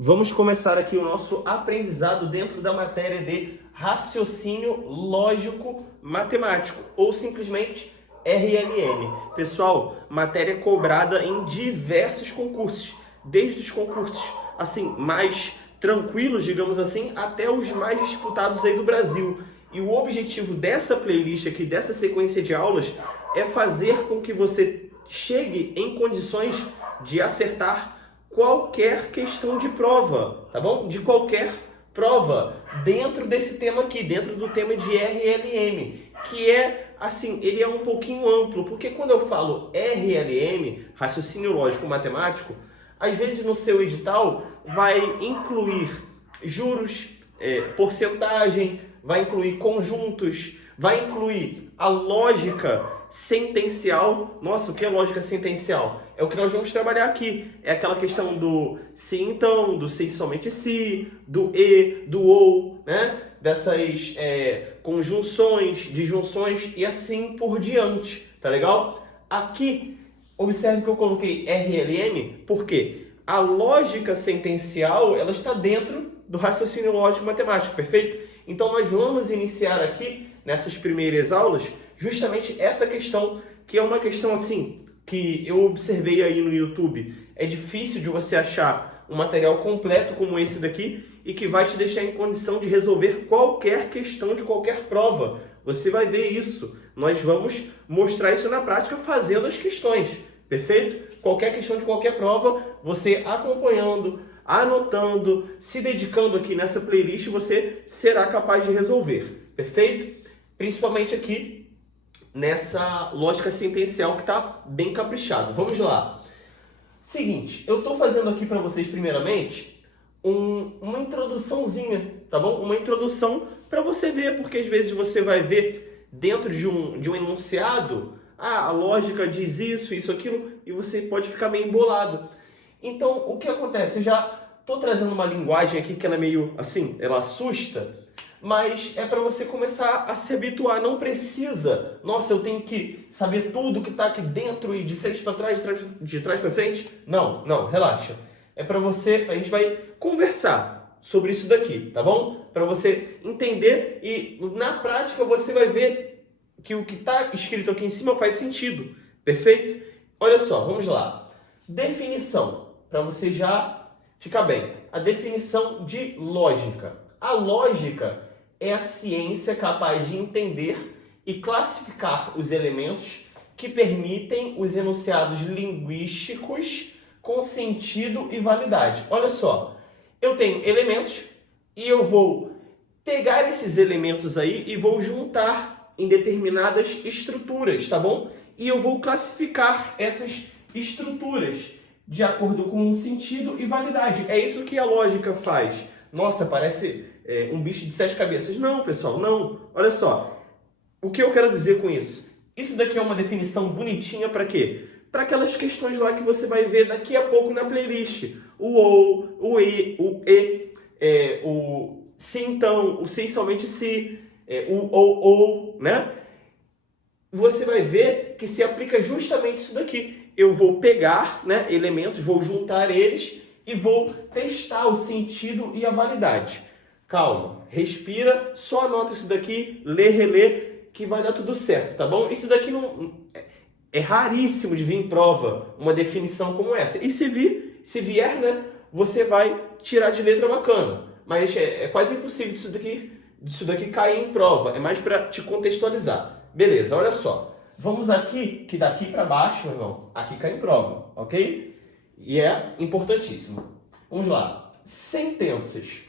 Vamos começar aqui o nosso aprendizado dentro da matéria de raciocínio lógico matemático, ou simplesmente RLM. Pessoal, matéria cobrada em diversos concursos, desde os concursos assim mais tranquilos, digamos assim, até os mais disputados aí do Brasil. E o objetivo dessa playlist aqui, dessa sequência de aulas, é fazer com que você chegue em condições de acertar qualquer questão de prova, tá bom? De qualquer prova, dentro desse tema aqui, dentro do tema de RLM, que é, assim, ele é um pouquinho amplo, porque quando eu falo RLM, raciocínio lógico matemático, às vezes no seu edital vai incluir juros, porcentagem, vai incluir conjuntos, vai incluir a lógica sentencial. Nossa, o que é lógica sentencial? É o que nós vamos trabalhar aqui. É aquela questão do se então, do se somente se, do e, do ou, né? Dessas conjunções, disjunções e assim por diante, tá legal? Aqui, observe que eu coloquei RLM, porque a lógica sentencial, ela está dentro do raciocínio lógico matemático, perfeito? Então nós vamos iniciar aqui, nessas primeiras aulas, justamente essa questão, que é uma questão assim, que eu observei aí no YouTube. É difícil de você achar um material completo como esse daqui e que vai te deixar em condição de resolver qualquer questão de qualquer prova. Você vai ver isso. Nós vamos mostrar isso na prática fazendo as questões, perfeito? Qualquer questão de qualquer prova, você acompanhando, anotando, se dedicando aqui nessa playlist, você será capaz de resolver, perfeito? Principalmente aqui nessa lógica sentencial que está bem caprichado. Vamos lá. Seguinte, eu estou fazendo aqui para vocês primeiramente uma introduçãozinha, tá bom? Uma introdução para você ver, porque às vezes você vai ver dentro de um enunciado, a lógica diz isso, isso, aquilo, e você pode ficar meio embolado. Então, o que acontece? Eu já estou trazendo uma linguagem aqui que ela é meio assim, ela assusta, mas é para você começar a se habituar. Não precisa, nossa, eu tenho que saber tudo que está aqui dentro e de frente para trás, de trás para frente. Não, não, relaxa. É para você, a gente vai conversar sobre isso daqui, tá bom? Para você entender e na prática você vai ver que o que está escrito aqui em cima faz sentido, perfeito? Olha só, vamos lá. Definição, para você já ficar bem. A definição de lógica. A lógica é a ciência capaz de entender e classificar os elementos que permitem os enunciados linguísticos com sentido e validade. Olha só, eu tenho elementos e eu vou pegar esses elementos aí e vou juntar em determinadas estruturas, tá bom? E eu vou classificar essas estruturas de acordo com sentido e validade. É isso que a lógica faz. Nossa, parece um bicho de 7 cabeças. Não, pessoal, não. Olha só, o que eu quero dizer com isso? Isso daqui é uma definição bonitinha para quê? Para aquelas questões lá que você vai ver daqui a pouco na playlist. O ou, o e, o se então, o se somente se, o ou, né? Você vai ver que se aplica justamente isso daqui. Eu vou pegar, né, elementos, vou juntar eles e vou testar o sentido e a validade. Calma, respira, só anota isso daqui, lê, relê, que vai dar tudo certo, tá bom? Isso daqui não é raríssimo de vir em prova uma definição como essa. E se vier, né, você vai tirar de letra bacana. Mas é quase impossível disso daqui cair em prova. É mais para te contextualizar. Beleza, olha só. Vamos aqui, que daqui para baixo, meu irmão, aqui cai em prova, ok? E é importantíssimo. Vamos lá. Sentenças.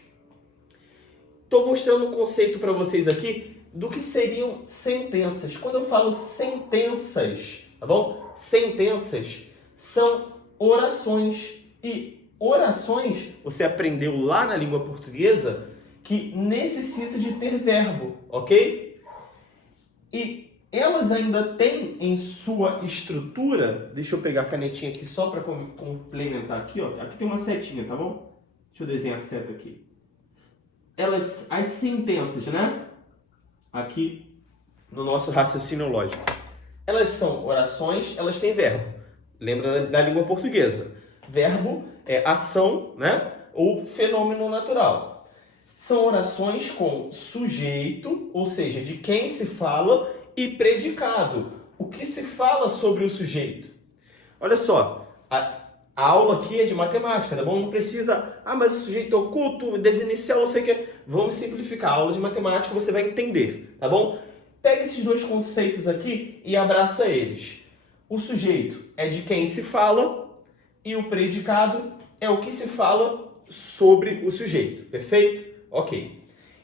Estou mostrando um conceito para vocês aqui do que seriam sentenças. Quando eu falo sentenças, tá bom? Sentenças são orações. E orações, você aprendeu lá na língua portuguesa, que necessita de ter verbo, ok? E elas ainda têm em sua estrutura, deixa eu pegar a canetinha aqui só para complementar aqui, ó. Aqui tem uma setinha, tá bom? Deixa eu desenhar a seta aqui. As sentenças, né? Aqui no nosso raciocínio lógico. Elas são orações, elas têm verbo. Lembra da língua portuguesa. Verbo é ação, né? Ou fenômeno natural. São orações com sujeito, ou seja, de quem se fala, e predicado. O que se fala sobre o sujeito? Olha só, a aula aqui é de matemática, tá bom? Não precisa, mas o sujeito é oculto, desinicial, não sei o que. Vamos simplificar. A aula de matemática você vai entender, tá bom? Pega esses dois conceitos aqui e abraça eles. O sujeito é de quem se fala e o predicado é o que se fala sobre o sujeito, perfeito? Ok.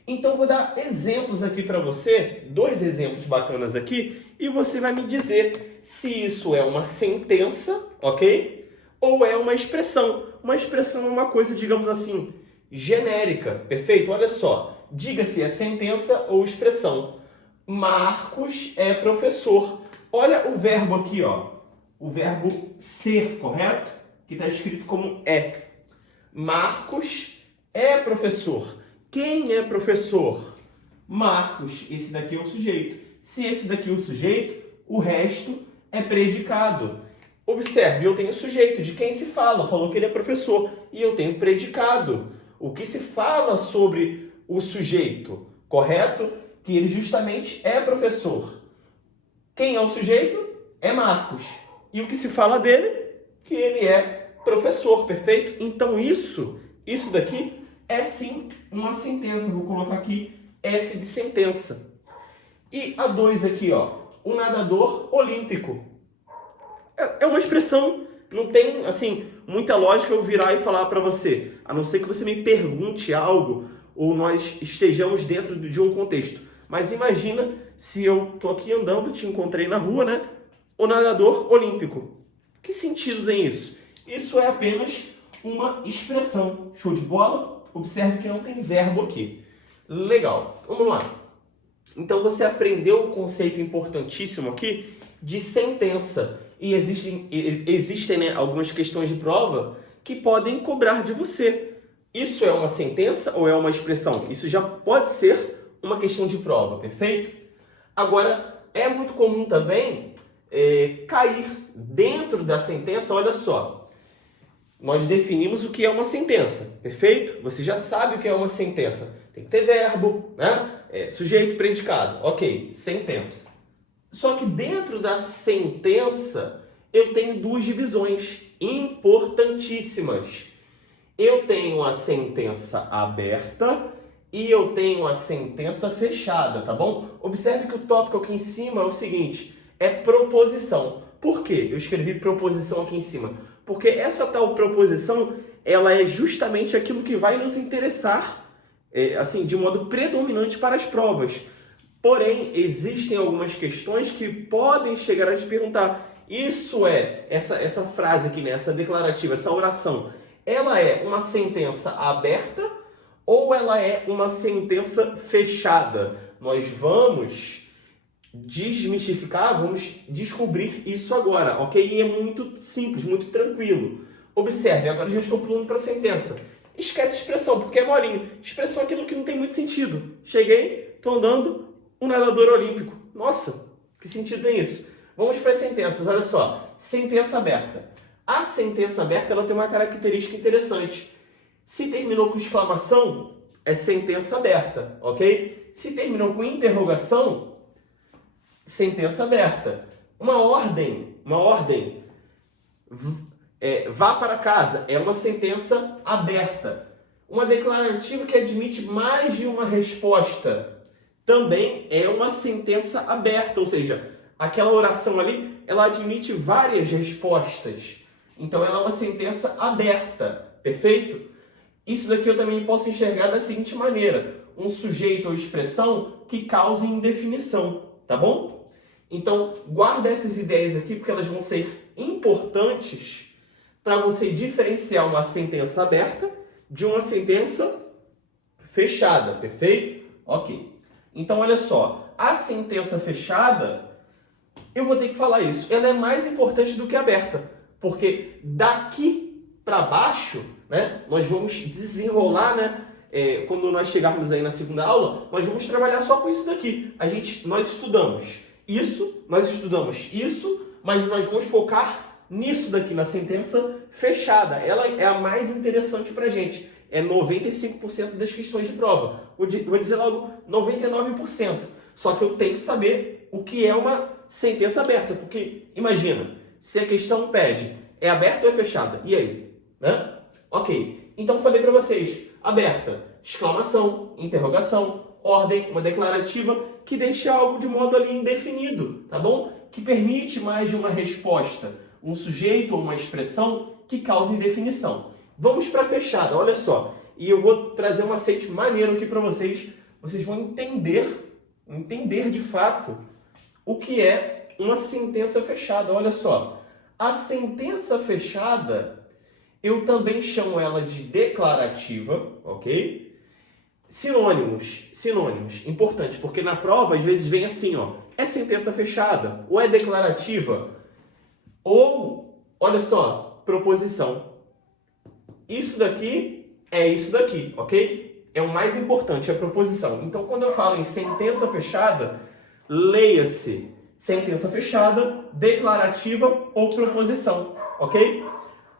Então, vou dar exemplos aqui para você, 2 exemplos bacanas aqui, e você vai me dizer se isso é uma sentença, ok? Ou é uma expressão. Uma expressão é uma coisa, digamos assim, genérica, perfeito? Olha só, diga se é sentença ou expressão. Marcos é professor. Olha o verbo aqui, ó. O verbo ser, correto? Que está escrito como é. Marcos é professor. Quem é professor? Marcos. Esse daqui é o sujeito. Se esse daqui é o sujeito, o resto é predicado. Observe, eu tenho sujeito, de quem se fala, falou que ele é professor. E eu tenho predicado. O que se fala sobre o sujeito, correto? Que ele justamente é professor. Quem é o sujeito? É Marcos. E o que se fala dele? Que ele é professor, perfeito? Então isso daqui é sim uma sentença. Vou colocar aqui S de sentença. E a 2 aqui, ó, o nadador olímpico. É uma expressão, não tem assim muita lógica eu virar e falar para você, a não ser que você me pergunte algo ou nós estejamos dentro de um contexto. Mas imagina se eu tô aqui andando, te encontrei na rua, né? O nadador olímpico. Que sentido tem isso? Isso é apenas uma expressão. Show de bola? Observe que não tem verbo aqui. Legal. Vamos lá. Então você aprendeu o conceito importantíssimo aqui de sentença. E existem né, algumas questões de prova que podem cobrar de você. Isso é uma sentença ou é uma expressão? Isso já pode ser uma questão de prova, perfeito? Agora, é muito comum também cair dentro da sentença. Olha só, nós definimos o que é uma sentença, perfeito? Você já sabe o que é uma sentença. Tem que ter verbo, né? Sujeito, predicado. Ok, sentença. Só que dentro da sentença, eu tenho 2 divisões importantíssimas. Eu tenho a sentença aberta e eu tenho a sentença fechada, tá bom? Observe que o tópico aqui em cima é o seguinte, é proposição. Por quê? Eu escrevi proposição aqui em cima. Porque essa tal proposição, ela é justamente aquilo que vai nos interessar, assim, de modo predominante para as provas. Porém, existem algumas questões que podem chegar a te perguntar, essa frase aqui, né, essa declarativa, essa oração, ela é uma sentença aberta ou ela é uma sentença fechada? Nós vamos desmistificar, vamos descobrir isso agora, ok? E é muito simples, muito tranquilo. Observe, agora já estou pulando para a sentença. Esquece expressão, porque é molinho. Expressão é aquilo que não tem muito sentido. Cheguei, estou andando, um nadador olímpico. Nossa, que sentido tem isso? Vamos para as sentenças, olha só. Sentença aberta. A sentença aberta ela tem uma característica interessante. Se terminou com exclamação, é sentença aberta, ok? Se terminou com interrogação, sentença aberta. Uma ordem, vá para casa, é uma sentença aberta. Uma declarativa que admite mais de uma resposta também é uma sentença aberta, ou seja, aquela oração ali, ela admite várias respostas. Então, ela é uma sentença aberta, perfeito? Isso daqui eu também posso enxergar da seguinte maneira, um sujeito ou expressão que cause indefinição, tá bom? Então, guarda essas ideias aqui, porque elas vão ser importantes para você diferenciar uma sentença aberta de uma sentença fechada, perfeito? Ok. Então, olha só, a sentença fechada, eu vou ter que falar isso, ela é mais importante do que a aberta, porque daqui para baixo, né, nós vamos desenrolar, né, quando nós chegarmos aí na segunda aula, nós vamos trabalhar só com isso daqui. Nós estudamos isso, mas nós vamos focar nisso daqui, na sentença fechada. Ela é a mais interessante para a gente. É 95% das questões de prova. Vou dizer logo 99%. Só que eu tenho que saber o que é uma sentença aberta. Porque, imagina, se a questão pede, é aberta ou é fechada? E aí? Né? Ok. Então, falei para vocês. Aberta, exclamação, interrogação, ordem, uma declarativa que deixa algo de modo ali indefinido, tá bom? Que permite mais de uma resposta, um sujeito ou uma expressão que causa indefinição. Vamos para a fechada, olha só. E eu vou trazer um macete maneiro aqui para vocês. Vocês vão entender de fato o que é uma sentença fechada. Olha só. A sentença fechada, eu também chamo ela de declarativa, ok? Sinônimos, importante, porque na prova às vezes vem assim, ó, é sentença fechada, ou é declarativa, ou, olha só, proposição. Isso daqui é isso daqui, ok? É o mais importante, a proposição. Então, quando eu falo em sentença fechada, leia-se sentença fechada, declarativa ou proposição, ok?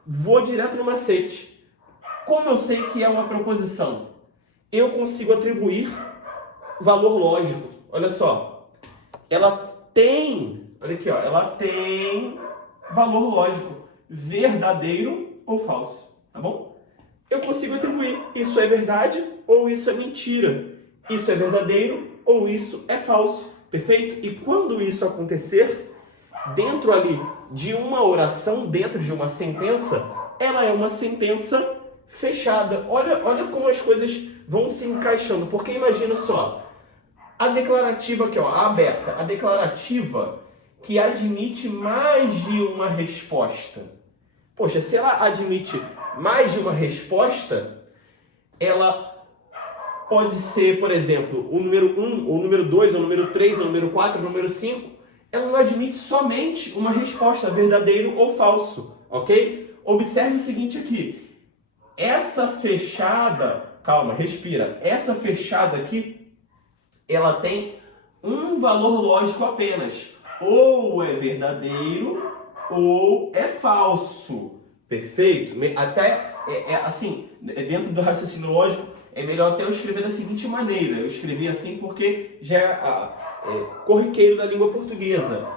Vou direto no macete. Como eu sei que é uma proposição? Eu consigo atribuir valor lógico. Olha só. Ela tem, olha aqui, ó, ela tem valor lógico, verdadeiro ou falso, tá bom? Eu consigo atribuir isso é verdade ou isso é mentira. Isso é verdadeiro ou isso é falso, perfeito? E quando isso acontecer, dentro ali de uma oração, dentro de uma sentença, ela é uma sentença fechada. Olha como as coisas vão se encaixando, porque imagina só, a declarativa aqui, ó, a aberta, a declarativa que admite mais de uma resposta. Poxa, se ela admite mais de uma resposta, ela pode ser, por exemplo, o número 1, ou o número 2, ou o número 3, ou o número 4, ou o número 5, ela não admite somente uma resposta, verdadeiro ou falso, ok? Observe o seguinte aqui. Essa fechada, calma, respira. Essa fechada aqui, ela tem um valor lógico apenas. Ou é verdadeiro ou é falso. Perfeito? Até, assim, dentro do raciocínio lógico, é melhor até eu escrever da seguinte maneira. Eu escrevi assim porque já é corriqueiro da língua portuguesa.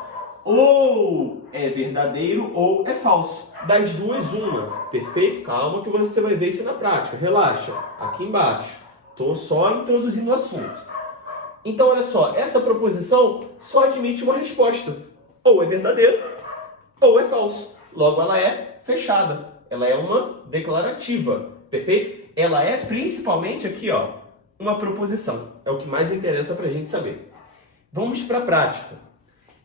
Ou é verdadeiro ou é falso. Das duas, uma. Perfeito? Calma que você vai ver isso na prática. Relaxa. Aqui embaixo. Estou só introduzindo o assunto. Então, olha só. Essa proposição só admite uma resposta. Ou é verdadeiro ou é falso. Logo, ela é fechada. Ela é uma declarativa. Perfeito? Ela é principalmente aqui, ó, uma proposição. É o que mais interessa para a gente saber. Vamos para a prática.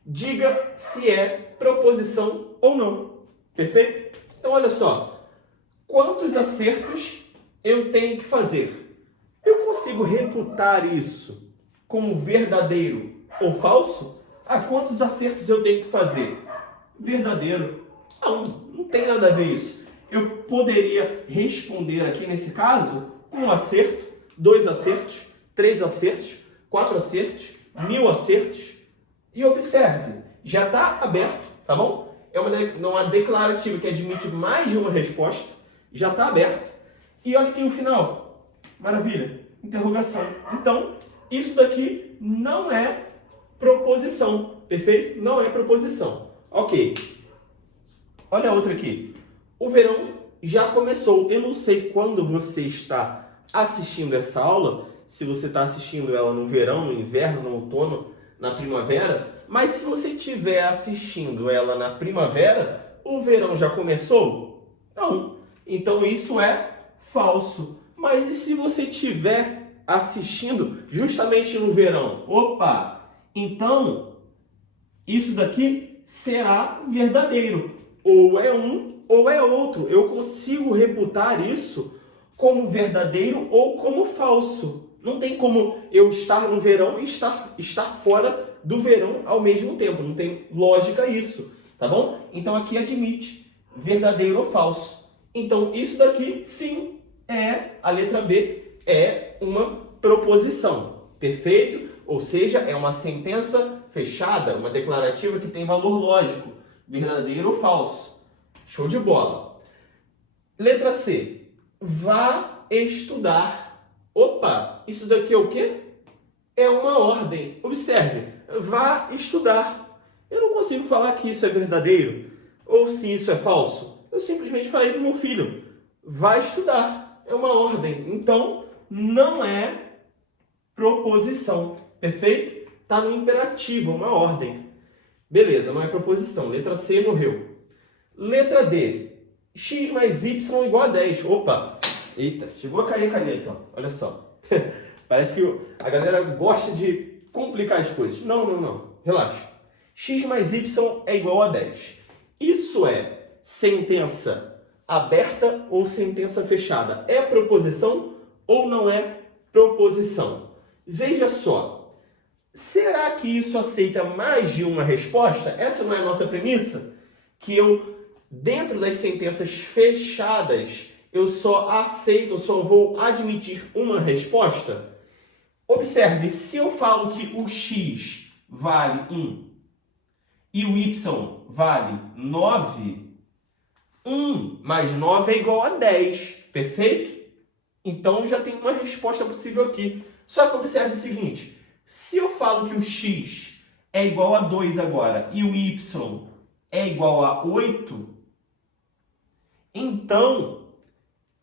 Diga se é proposição ou não. Perfeito? Então, olha só. Quantos acertos eu tenho que fazer? Eu consigo reputar isso como verdadeiro ou falso? Quantos acertos eu tenho que fazer? Verdadeiro. Não tem nada a ver isso. Eu poderia responder aqui, nesse caso, 1 acerto, 2 acertos, 3 acertos, 4 acertos, 1000 acertos. E observe, já está aberto, tá bom? É uma declarativa que admite mais de uma resposta, já está aberto. E olha aqui o final. Maravilha. Interrogação. Então, isso daqui não é proposição, perfeito? Não é proposição. Ok. Olha a outra aqui. O verão já começou. Eu não sei quando você está assistindo essa aula, se você está assistindo ela no verão, no inverno, no outono, na primavera, mas se você estiver assistindo ela na primavera, o verão já começou? Não. Então isso é falso. Mas e se você estiver assistindo justamente no verão? Opa! Então, isso daqui será verdadeiro. Ou é um ou é outro. Eu consigo reputar isso como verdadeiro ou como falso. Não tem como eu estar no verão e estar fora do verão ao mesmo tempo. Não tem lógica isso, tá bom? Então aqui admite verdadeiro ou falso. Então isso daqui, sim, a letra B é uma proposição, perfeito? Ou seja, é uma sentença fechada, uma declarativa que tem valor lógico, verdadeiro ou falso. Show de bola. Letra C. Vá estudar. Opa, isso daqui é o quê? É uma ordem. Observe. Vá estudar. Eu não consigo falar que isso é verdadeiro ou se isso é falso. Eu simplesmente falei para o meu filho. Vá estudar. É uma ordem. Então, não é proposição. Perfeito? Está no imperativo, uma ordem. Beleza, não é proposição. Letra C morreu. Letra D. X mais Y igual a 10. Opa! Eita, chegou a cair a caneta. Ó. Olha só. Parece que a galera gosta de complicar as coisas. Não. Relaxa. X mais Y é igual a 10. Isso é sentença aberta ou sentença fechada? É proposição ou não é proposição? Veja só. Será que isso aceita mais de uma resposta? Essa não é a nossa premissa? Que dentro das sentenças fechadas, eu só vou admitir uma resposta? Observe, se eu falo que o x vale 1 e o y vale 9, 1 mais 9 é igual a 10, perfeito? Então já tem uma resposta possível aqui. Só que observe o seguinte, se eu falo que o x é igual a 2 agora e o y é igual a 8, então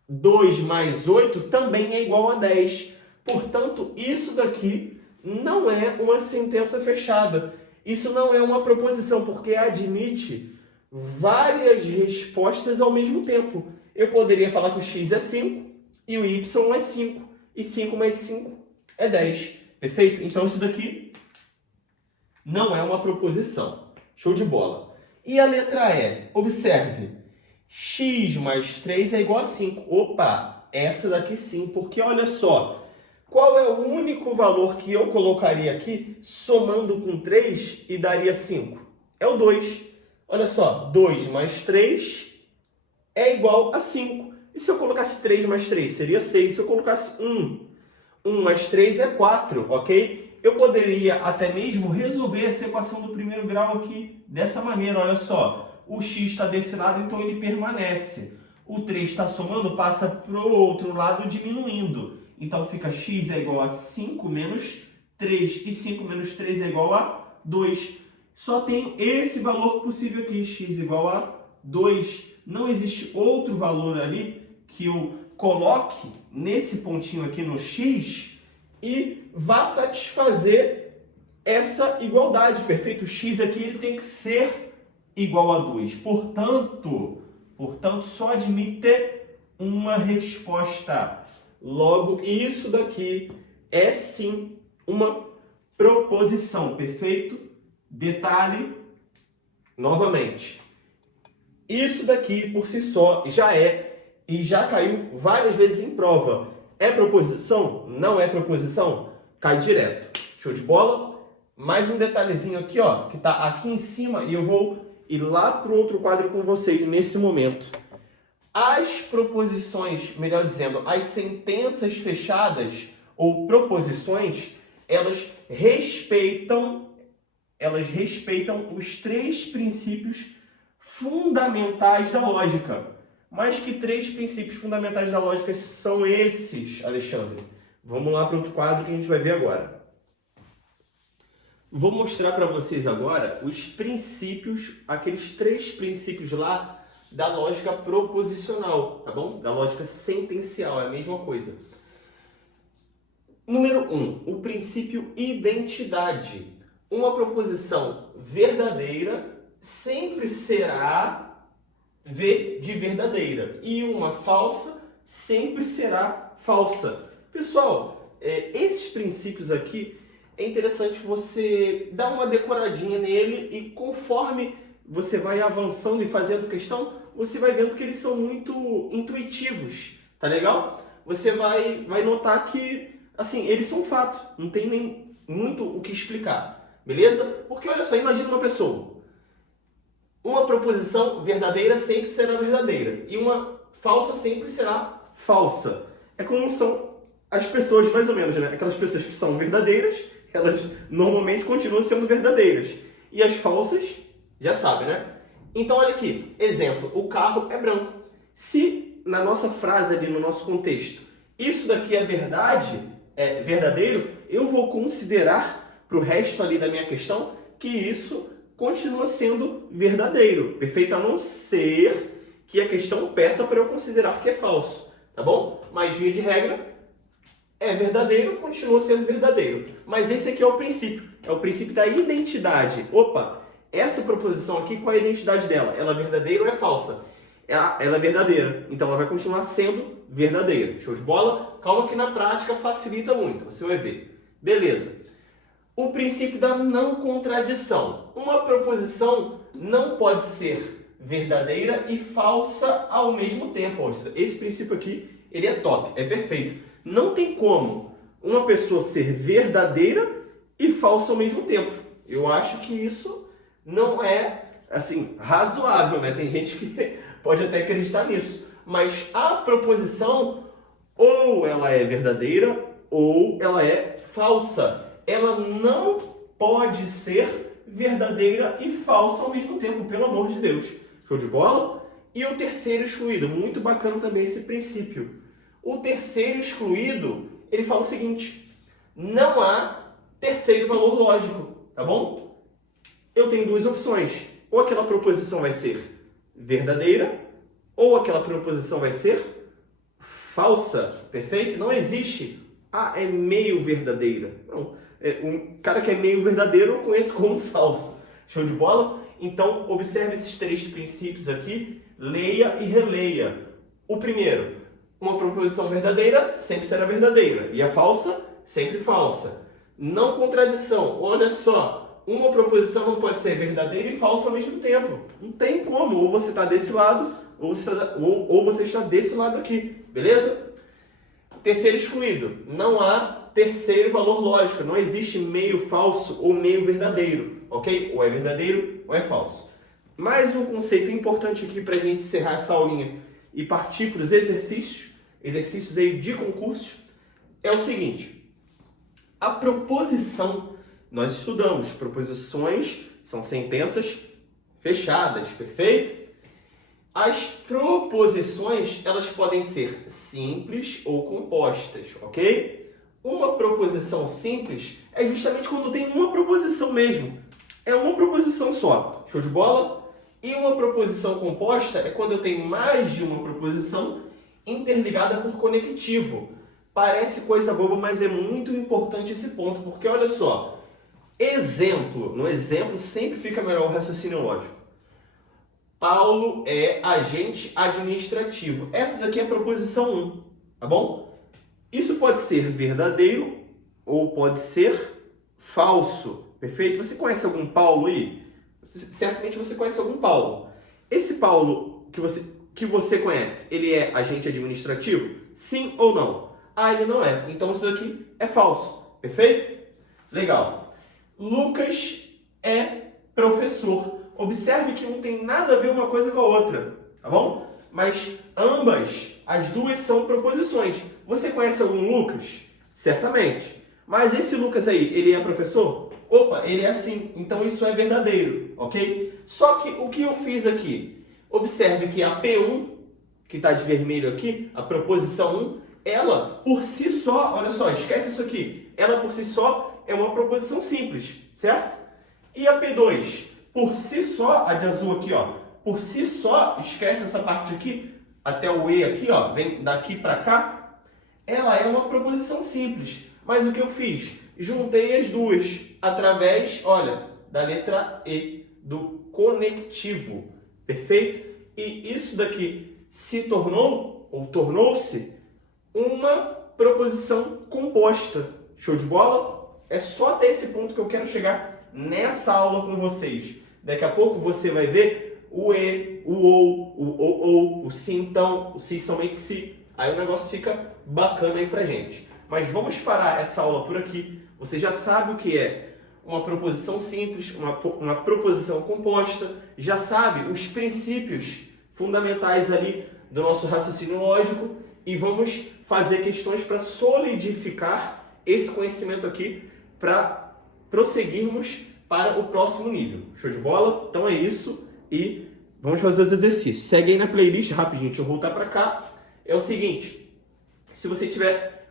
2 mais 8 também é igual a 10. Portanto, isso daqui não é uma sentença fechada. Isso não é uma proposição, porque admite várias respostas ao mesmo tempo. Eu poderia falar que o x é 5 e o y é 5. E 5 mais 5 é 10. Perfeito? Então, isso daqui não é uma proposição. Show de bola. E a letra E? Observe. X mais 3 é igual a 5. Opa, essa daqui sim, porque olha só. Qual é o único valor que eu colocaria aqui somando com 3 e daria 5? É o 2. Olha só, 2 mais 3 é igual a 5. E se eu colocasse 3 mais 3, seria 6. Se eu colocasse 1 mais 3 é 4, ok? Eu poderia até mesmo resolver essa equação do primeiro grau aqui dessa maneira, olha só. O x está desse lado, então ele permanece. O 3 está somando, passa para o outro lado diminuindo. Então fica x é igual a 5 menos 3 e 5 menos 3 é igual a 2. Só tem esse valor possível aqui, x igual a 2. Não existe outro valor ali que eu coloque nesse pontinho aqui no x e vá satisfazer essa igualdade, perfeito? O x aqui ele tem que ser igual a 2. Portanto, só admite uma resposta. Logo, isso daqui é sim uma proposição, perfeito? Detalhe, novamente, isso daqui por si só já é e já caiu várias vezes em prova. É proposição? Não é proposição? Cai direto. Show de bola? Mais um detalhezinho aqui, ó, que está aqui em cima e eu vou ir lá para o outro quadro com vocês nesse momento. As proposições, melhor dizendo, as sentenças fechadas ou proposições, elas respeitam os 3 princípios fundamentais da lógica. Mas que 3 princípios fundamentais da lógica são esses, Alexandre? Vamos lá para outro quadro que a gente vai ver agora. Vou mostrar para vocês agora os princípios, aqueles 3 princípios lá da lógica proposicional, tá bom? Da lógica sentencial, é a mesma coisa. Número 1, o princípio identidade. Uma proposição verdadeira sempre será V de verdadeira e uma falsa sempre será falsa. Pessoal, esses princípios aqui é interessante você dar uma decoradinha nele e conforme você vai avançando e fazendo questão, você vai vendo que eles são muito intuitivos, tá legal? Você vai notar que, assim, eles são fato, não tem nem muito o que explicar, beleza? Porque olha só, imagina uma pessoa. Uma proposição verdadeira sempre será verdadeira e uma falsa sempre será falsa. É como são as pessoas, mais ou menos, né? Aquelas pessoas que são verdadeiras, elas normalmente continuam sendo verdadeiras. E as falsas, já sabe, né? Então olha aqui, exemplo, o carro é branco. Se na nossa frase ali, no nosso contexto, isso daqui é verdade, é verdadeiro, eu vou considerar para o resto ali da minha questão que isso continua sendo verdadeiro, perfeito? A não ser que a questão peça para eu considerar que é falso, tá bom? Mas via de regra, é verdadeiro, continua sendo verdadeiro. Mas esse aqui é o princípio da identidade. Opa, essa proposição aqui, qual é a identidade dela? Ela é verdadeira ou é falsa? Ela é verdadeira, então ela vai continuar sendo verdadeira. Show de bola? Calma que na prática facilita muito, você vai ver. Beleza. O princípio da não contradição. Uma proposição não pode ser verdadeira e falsa ao mesmo tempo. Esse princípio aqui, ele é top, é perfeito. Não tem como uma pessoa ser verdadeira e falsa ao mesmo tempo. Eu acho que isso não é, assim, razoável, né? Tem gente que pode até acreditar nisso. Mas a proposição, ou ela é verdadeira, ou ela é falsa. Ela não pode ser verdadeira e falsa ao mesmo tempo, pelo amor de Deus. Show de bola? E o terceiro excluído, muito bacana também esse princípio. O terceiro excluído, ele fala o seguinte: não há terceiro valor lógico, tá bom? Eu tenho duas opções. Ou aquela proposição vai ser verdadeira, ou aquela proposição vai ser falsa, perfeito? Não existe, é meio verdadeira. Não. Um cara que é meio verdadeiro eu conheço como falso. Show de bola? Então, observe esses três princípios aqui, leia e releia. O primeiro, uma proposição verdadeira sempre será verdadeira, e a falsa, sempre falsa. Não contradição, olha só, uma proposição não pode ser verdadeira e falsa ao mesmo tempo. Não tem como, ou você está desse lado, ou você está desse lado aqui, beleza? Terceiro excluído, não há terceiro valor lógico, não existe meio falso ou meio verdadeiro, ok? Ou é verdadeiro ou é falso. Mais um conceito importante aqui para a gente encerrar essa aulinha e partir para os exercícios aí de concurso, é o seguinte: a proposição, nós estudamos, proposições são sentenças fechadas, perfeito? As proposições, elas podem ser simples ou compostas, ok? Uma proposição simples é justamente quando tem uma proposição mesmo. É uma proposição só. Show de bola? E uma proposição composta é quando eu tenho mais de uma proposição interligada por conectivo. Parece coisa boba, mas é muito importante esse ponto, porque olha só, exemplo, no exemplo sempre fica melhor o raciocínio lógico. Paulo é agente administrativo. Essa daqui é a proposição 1, tá bom? Isso pode ser verdadeiro ou pode ser falso, perfeito? Você conhece algum Paulo aí? Certamente você conhece algum Paulo. Esse Paulo que você conhece, ele é agente administrativo? Sim ou não? Ele não é. Então isso daqui é falso, perfeito? Legal. Lucas é professor. Observe que não tem nada a ver uma coisa com a outra, tá bom? Mas as duas são proposições. Você conhece algum Lucas? Certamente. Mas esse Lucas aí, ele é professor? Opa, ele é sim. Então isso é verdadeiro, ok? Só que o que eu fiz aqui? Observe que a P1, que está de vermelho aqui, a proposição 1, ela por si só, olha só, esquece isso aqui. Ela por si só é uma proposição simples, certo? E a P2, por si só, a de azul aqui, ó, por si só, esquece essa parte aqui, até o E aqui, ó, vem daqui para cá, ela é uma proposição simples. Mas o que eu fiz? Juntei as duas através, olha, da letra E, do conectivo, perfeito? E isso daqui se tornou, ou tornou-se, uma proposição composta. Show de bola? É só até esse ponto que eu quero chegar nessa aula com vocês. Daqui a pouco você vai ver o E, o OU, o SI então, o SI somente SI. Aí o negócio fica bacana aí pra gente. Mas vamos parar essa aula por aqui. Você já sabe o que é uma proposição simples, uma proposição composta. Já sabe os princípios fundamentais ali do nosso raciocínio lógico. E vamos fazer questões para solidificar esse conhecimento aqui para prosseguirmos para o próximo nível. Show de bola? Então é isso e Vamos fazer os exercícios. Segue aí na playlist, rapidinho, deixa eu voltar para cá. É o seguinte, se você estiver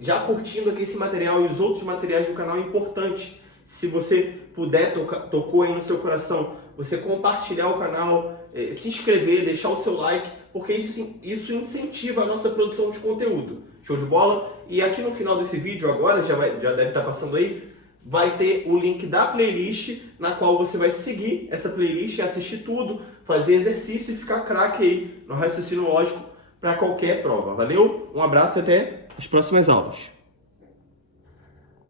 já curtindo aqui esse material e os outros materiais do canal, é importante, se você puder, tocou aí no seu coração, você compartilhar o canal, se inscrever, deixar o seu like, porque isso incentiva a nossa produção de conteúdo. Show de bola? E aqui no final desse vídeo agora, já deve estar passando aí, vai ter o link da playlist, na qual você vai seguir essa playlist, assistir tudo, fazer exercício e ficar craque aí no raciocínio lógico para qualquer prova. Valeu? Um abraço e até as próximas aulas.